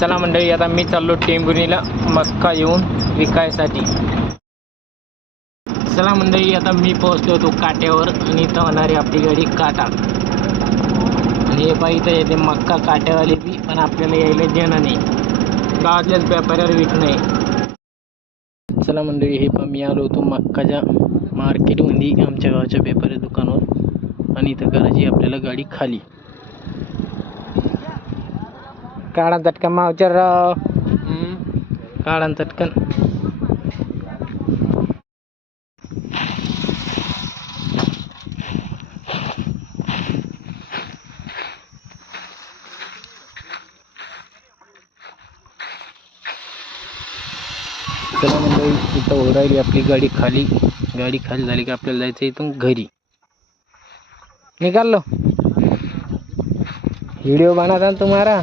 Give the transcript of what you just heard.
चला मंडळी आता मी चाललो टेंभुर्णीला मक्का येऊन विकायसाठी. चला मंडळी आता मी पोहोचलो होतो काट्यावर आणि इथं होणारी आपली गाडी काटा. आणि हे पाहिजे इथं येते मक्का काट्यावाले बी पण आपल्याला यायला देणं नाही. गावातल्याच व्यापाऱ्यावर विकणं आहे. चला मंडळी हे पण मी आलो होतो मक्काच्या मार्केटमध्ये आमच्या गावाच्या व्यापारी दुकानावर. आणि इथं करायची आपल्याला गाडी खाली. काढा चटकन मावचर राव. काढा चटकन चला मंडळी इथं हो राहिली आपली गाडी खाली. गाडी खाली झाली की आपल्याला जायचं इथून घरी. निकाल लो व्हिडिओ बनाता ना तुम्हारा